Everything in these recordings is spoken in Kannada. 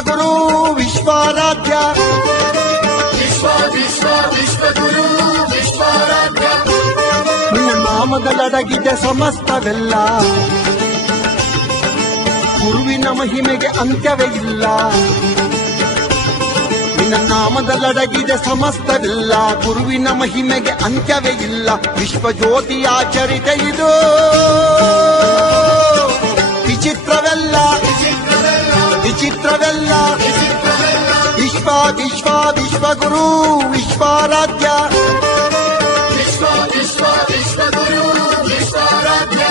ವಿಶ್ವಗುರು ವಿಶ್ವಾರಾಧ್ಯ ವಿಶ್ವಗುರು ವಿಶ್ವಾರಾಧ್ಯ ನಿನ್ನ ನಾಮದಲ್ಲಡಗಿದೆ ಸಮಸ್ತವೆಲ್ಲ ಗುರುವಿನ ಮಹಿಮೆಗೆ ಅಂತ್ಯವೇ ಇಲ್ಲ ನಿನ್ನ ನಾಮದಲ್ಲಡಗಿದೆ ಸಮಸ್ತವಿಲ್ಲ ಗುರುವಿನ ಮಹಿಮೆಗೆ ಅಂತ್ಯವೇ ಇಲ್ಲ ವಿಶ್ವಜ್ಯೋತಿಯ ಚರಿತೆ ಇದು ವಿಚಿತ್ರವೆಲ್ಲ ವಿಚಿತ್ರವೆಲ್ಲ ವಿಶ್ವಗುರು ವಿಶ್ವಾರಾಧ್ಯ ವಿಶ್ವಗುರು ವಿಶ್ವಾರಾಧ್ಯ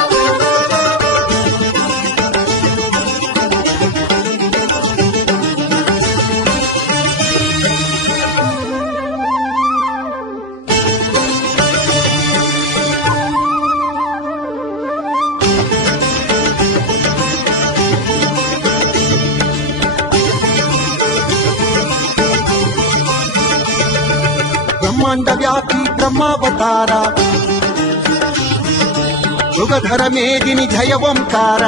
ಬ್ರಹ್ಮಾಂಡ ವ್ಯಾಪಿ ಬ್ರಹ್ಮಾವತಾರ ಯುಗಧರ ಮೇದಿನಿ ಜಯ ಓಂಕಾರ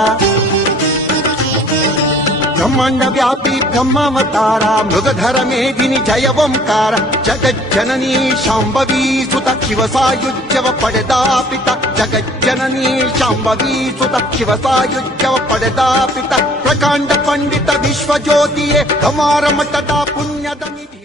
ಬ್ರಹ್ಮಾಂಡ ವ್ಯಾಪಿ ಬ್ರಹ್ಮಾವತಾರ ಮೃಗಧರ ಮೇದಿನಿ ಜಯ ಓಂಕಾರ ಜಗಜ್ಜನನೀ ಶಾಂಭವೀ ಸುತ ಶಿವ ಸಾಯುಜ್ಯವ ಪಡೆದ ಪಿತ ಜಗಜ್ಜನನೀ ಶಾಂಭವೀ ಸುತ ಶಿವ ಸಾಯುಜ್ಯವ ಪಡೆದ ಪಿತ ಪ್ರಕಾಂಡ ಪಂಡಿತ ವಿಶ್ವಜ್ಯೋತಿಯೇ ಕಮಾರ ಮಠದ ಪುಣ್ಯದ ನಿಧಿ